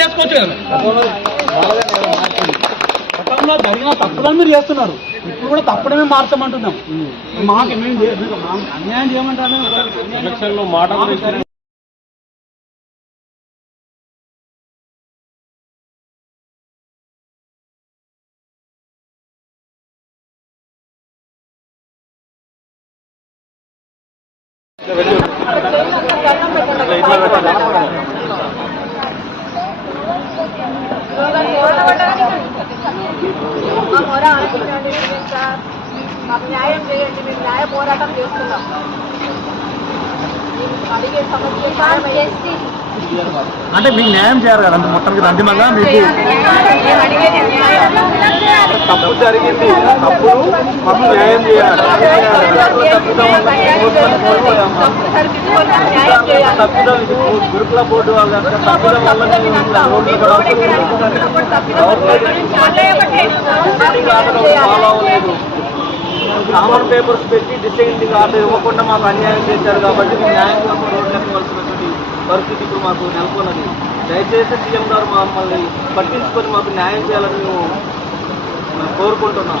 గారు గతంలో జరిగిన తప్పులను మీరు చేస్తున్నారు. ఇప్పుడు కూడా తప్పడమే మార్చమంటున్నాం. మాకు అన్యాయం చేయమంటారు? మాట కూడా ఇచ్చిన మా మొర ఆలోచించండి మీరు సార్ మాకు న్యాయం చేయండి మేము న్యాయ పోరాటం చేస్తున్నాం అడిగే సమస్య న్యాయం చేసి అంటే మీకు న్యాయం చేయాలి కదా మొత్తానికి అంతిమంగా మీకు తప్పు జరిగింది. తప్పుడు మాకు న్యాయం చేయాలి తప్పిదం ఇది గురుకుల బోర్డు వాళ్ళ తప్పిదం వల్ల ఫాలో అవ్వలేదు కామన్ పేపర్స్ పెట్టి డిసైడింగ్ ఆర్డర్ ఇవ్వకుండా మాకు అన్యాయం చేశారు కాబట్టి మేము న్యాయం కోసం రోడ్లు ఎక్కవలసినటువంటి పరిస్థితి ఇప్పుడు మాకు నెలకొన్నది. దయచేసి సీఎం గారు మమ్మల్ని పట్టించుకొని మాకు న్యాయం చేయాలని మేము కోరుకుంటున్నాం.